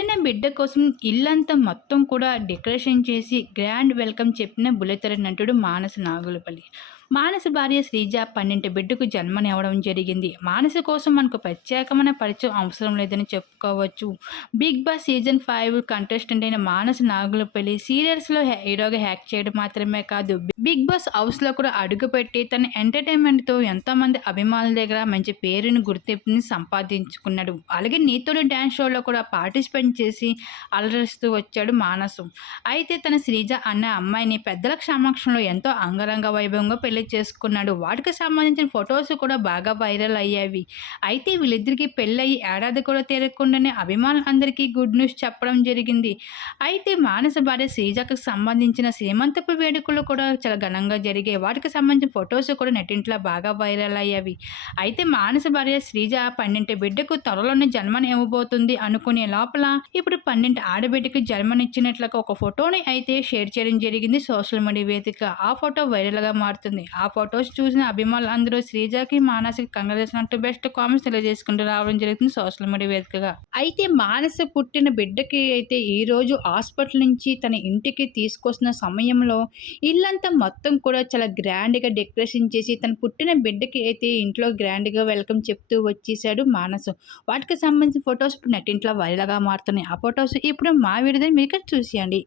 పుట్టిన బిడ్డ కోసం ఇల్లంతా మొత్తం కూడా డెకరేషన్ చేసి గ్రాండ్ వెల్కమ్ చెప్పిన బుల్లితెర నటుడు మానస నాగులపల్లి. మానస భార్య శ్రీజ పన్నెండు బిడ్డకు జన్మనివ్వడం జరిగింది. మానస కోసం మనకు ప్రత్యేకమైన పరిచయం అవసరం లేదని చెప్పుకోవచ్చు. Big Boss season five contestant అయిన మానస నాగులపల్లి సీరియల్స్లో హీరోగా హ్యాక్ చేయడం మాత్రమే కాదు. బిగ్ బాస్ హౌస్లో కూడా అడుగుపెట్టి తన ఎంటర్టైన్మెంట్తో ఎంతోమంది అభిమానుల దగ్గర మంచి పేరుని గుర్తింపుని సంపాదించుకున్నాడు. అలాగే నీతోడు డ్యాన్స్ షోలో కూడా పార్టిసిపేట్ చేసి అలరిస్తూ వచ్చాడు మానసు. అయితే తన శ్రీజ అన్న అమ్మాయిని పెద్దల క్షమాక్షంలో ఎంతో అంగరంగ వైభవంగా పెళ్ళి చేసుకున్నాడు. వాటికి సంబంధించిన ఫొటోస్ కూడా బాగా వైరల్ అయ్యాయి. అయితే వీళ్ళిద్దరికి పెళ్ళయి ఏడాది కూడా తీరకుండానే అభిమానులందరికీ గుడ్ న్యూస్ చెప్పడం జరిగింది. అయితే మానస భార్య శ్రీజకు సంబంధించిన సీమంతపు వేడుకలు కూడా చాలా ఘనంగా జరిగాయి. వాటికి సంబంధించిన ఫొటోస్ కూడా నెట్టింట్లో బాగా వైరల్ అయ్యాయి. అయితే మానస భార్య శ్రీజ పన్నెండు బిడ్డకు త్వరలోనే జన్మని ఇవ్వబోతుంది అనుకునే లోపల ఇప్పుడు పన్నెండు ఆడబిడ్డకు జన్మనిచ్చినట్లుగా ఒక ఫోటోని అయితే షేర్ చేయడం జరిగింది సోషల్ మీడియా వేదిక ఆ ఫోటో వైరల్గా మారుతుంది. ఆ ఫొటోస్ చూసిన అభిమానులు అందరూ శ్రీజాకి మానసిక కంగ్రాచులేషన్ అంటూ బెస్ట్ కామెంట్స్ తెలియజేసుకుంటూ రావడం జరుగుతుంది సోషల్ మీడియా వేదికగా. అయితే మానస పుట్టిన బిడ్డకి అయితే ఈ రోజు హాస్పిటల్ నుంచి తన ఇంటికి తీసుకొస్తున్న సమయంలో ఇల్లంతా మొత్తం కూడా చాలా గ్రాండ్గా డెకరేషన్ చేసి తన పుట్టిన బిడ్డకి అయితే ఇంట్లో గ్రాండ్గా వెల్కమ్ చెప్తూ వచ్చేసాడు మానసు. వాటికి సంబంధించిన ఫొటోస్ ఇప్పుడు నెట్టింట్లో వైరల్గా మారుతున్నాయి. ఆ ఫొటోస్ ఇప్పుడు మా విడుదల మీకు చూసేయండి.